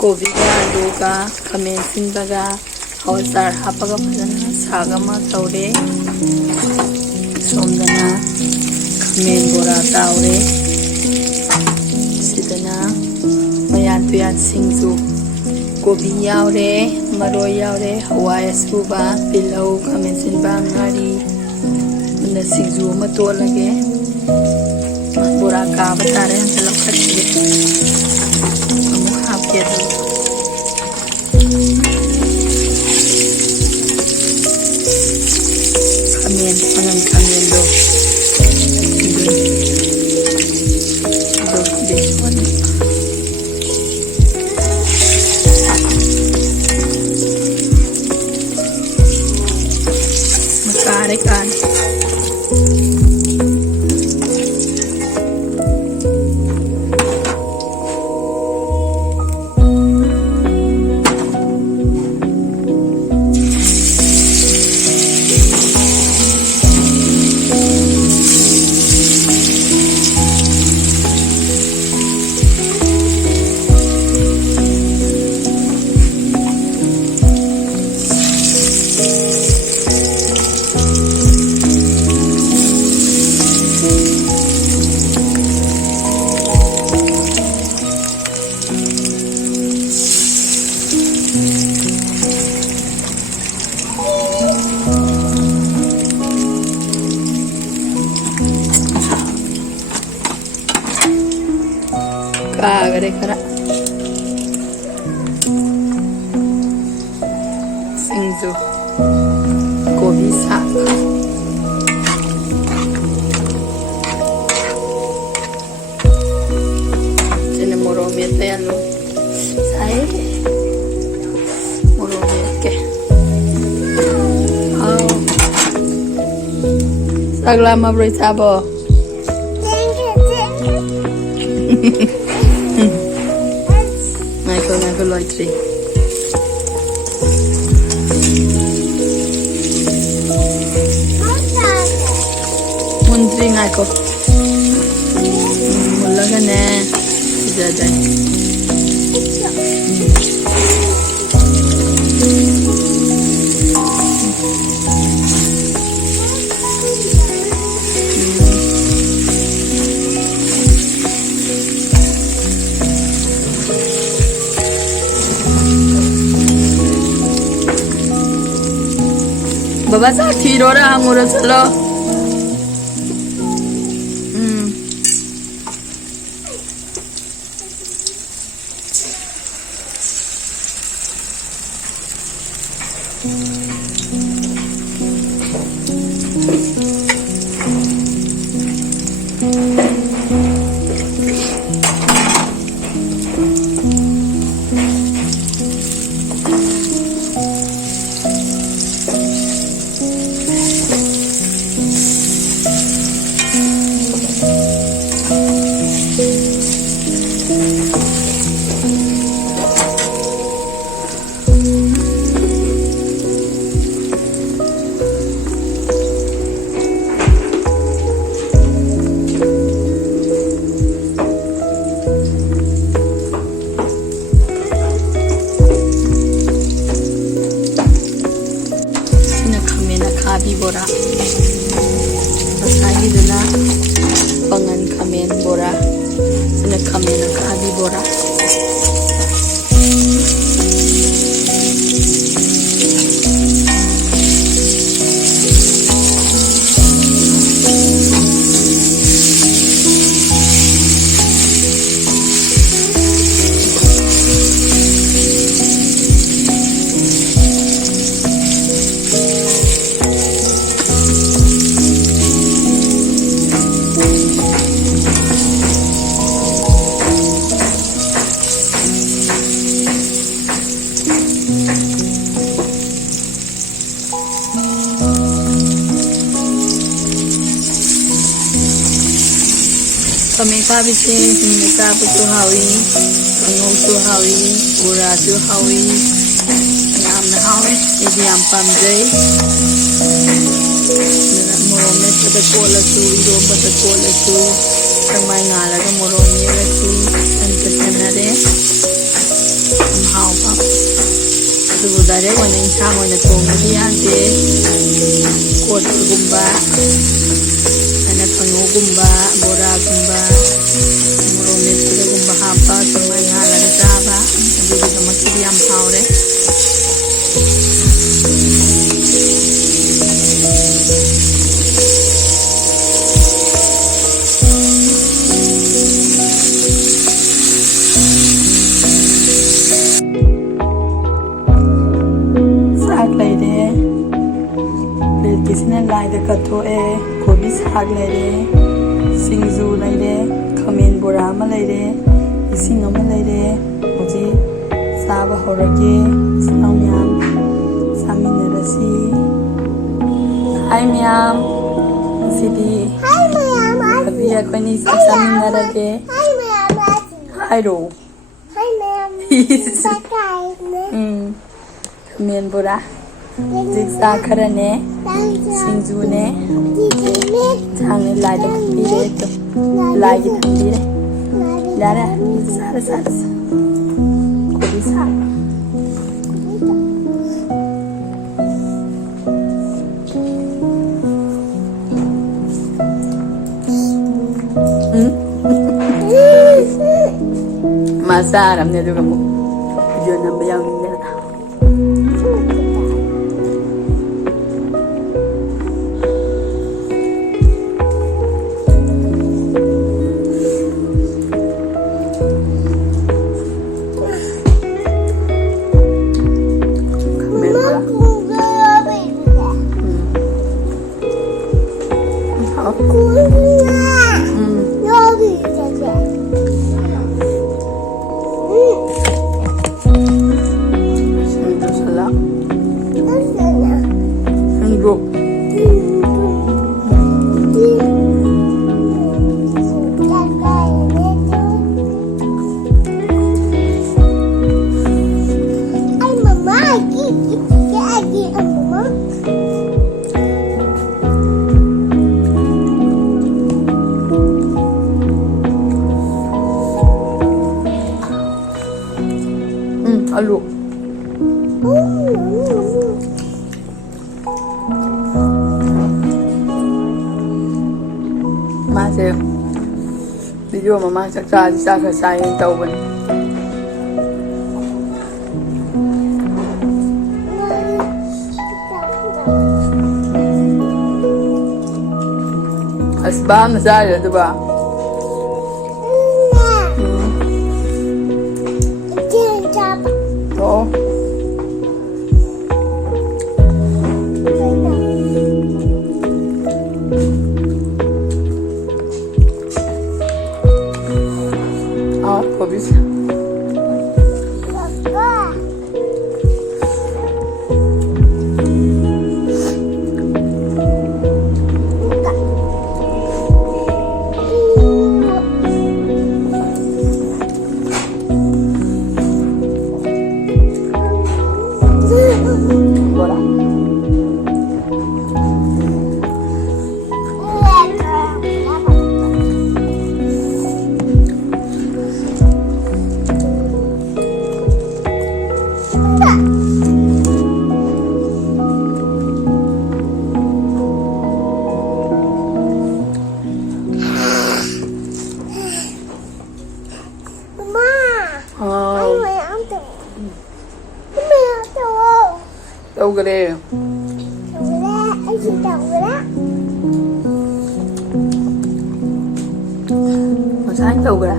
kobi ga alu ga khamen sinbaga hawasar hapaga fajana saga ma taure somdana khamen bora taure sidana mayan tuyan singju kobi yaure maroi yaure hawai asuba pilau khamen sinba ngari muna singju ma tolage bora ka batare hello khatige amu hapke khamen pangan khamen do makare kan kagare kara singju kobi sak jene moro mete alo sai moro mete au sagla ma bri sabo Michael Loitri. Mundri ngako. Mulaga ne. Jajai. Baba sa tiro ra hangura salo. Bora masagi duna pangan khamen bora sina khamen kabi bora kami kabi se hinne kabi tu hawi kango tu hawi bora tu hawi yam na hawi idi yam pamjai moro me pada kola tu iro pada kola tu samai ngala ga moro me la tu an kasanare ꯑꯗꯨꯕꯨ direct ꯑꯣꯏꯅ ꯏꯟꯁꯥꯡ ꯑꯣꯏꯅ ꯊꯣꯡꯕꯗꯤ ꯌꯥꯗꯦ ꯀꯣꯠꯄꯒꯨꯝꯕ ꯑꯩꯅ ꯀꯥꯡꯉꯧꯒꯨꯝꯕ ꯕꯣꯔꯥꯒꯨꯝꯕ ꯃꯣꯔꯣꯛ ꯃꯦꯠꯄꯗꯒꯨꯝꯕ ꯍꯥꯞꯄ ꯁꯨꯃꯥꯏꯅ ꯍꯥꯜꯂꯒ ꯆꯥꯕ ꯑꯗꯨꯒꯤꯗꯃꯛꯇꯗꯤ ꯌꯥꯝ ꯍꯥꯎꯔꯦ लाइद कथोए कोबी साग लेरे सिंजू लेरे खमेन बोरा अमा लेरे इसिंग अमा लेरे होजी साबा होरगे सिनाव म्याम सामिनरसी हाय म्याम सिदी हाय म्याम अभी अखनी सामिनरगे हाय म्याम हाय रो हाय म्याम खमेन बोरा जिक्सा खरने सिंजूने थांगे लाइट खंबीरे तो लाइट खंबीरे लारा सारा सारा कोबी साग masa ramne juga mu video nambah yang ini alu mase video mama saksa saksa sai tauban asbam zare duba Oh. Ah, kobi. Bora. Đâu cái đây mà sao anh đâu cái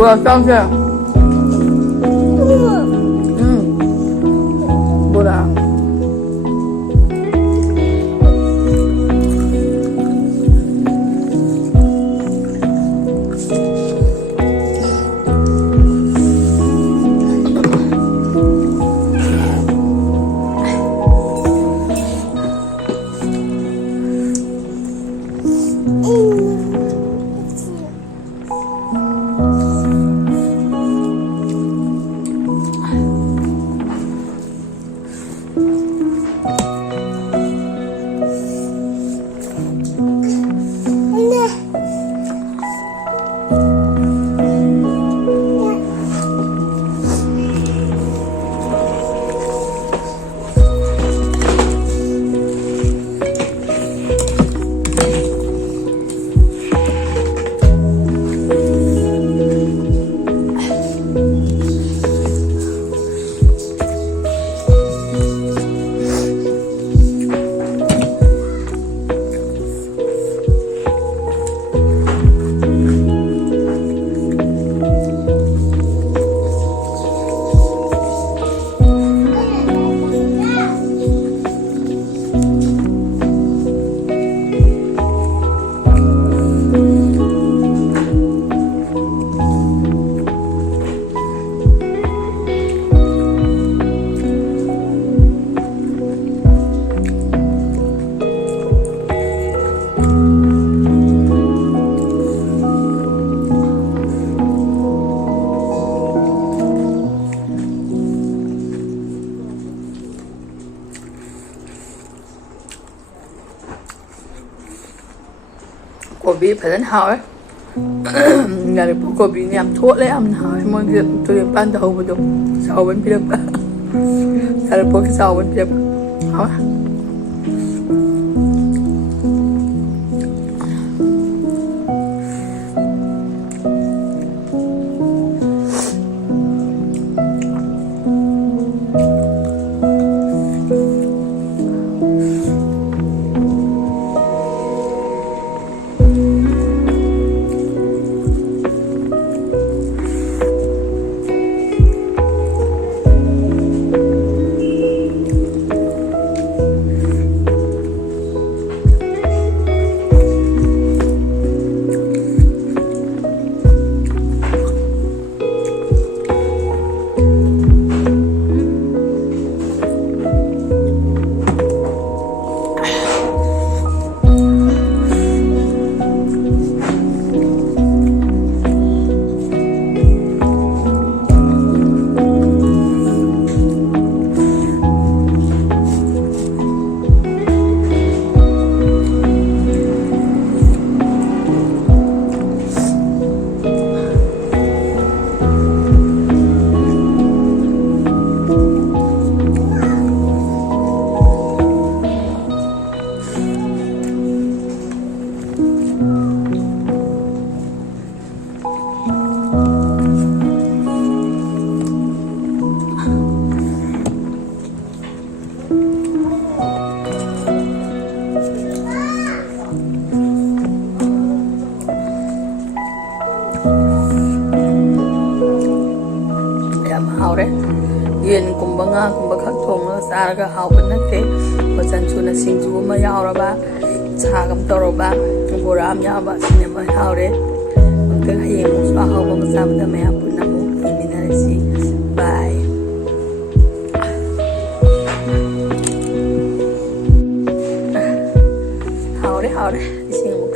Bora sang chưa? Bora. Kobi phải đến hỏi nhà được kobi nhằm thuốc lấy âm hỏi mọi người tôi điểm ban đầu vào đúng sau vẫn biết sao được cái sau vẫn biết hỏi yen kumba nga kumba khak thong la saraga hawban nate bajan chuna singju ma yauraba chagam toroba bora am yaba sinema hawre ka hayeng sa hawba masabda maya punna mu iminarasi bye hawre ising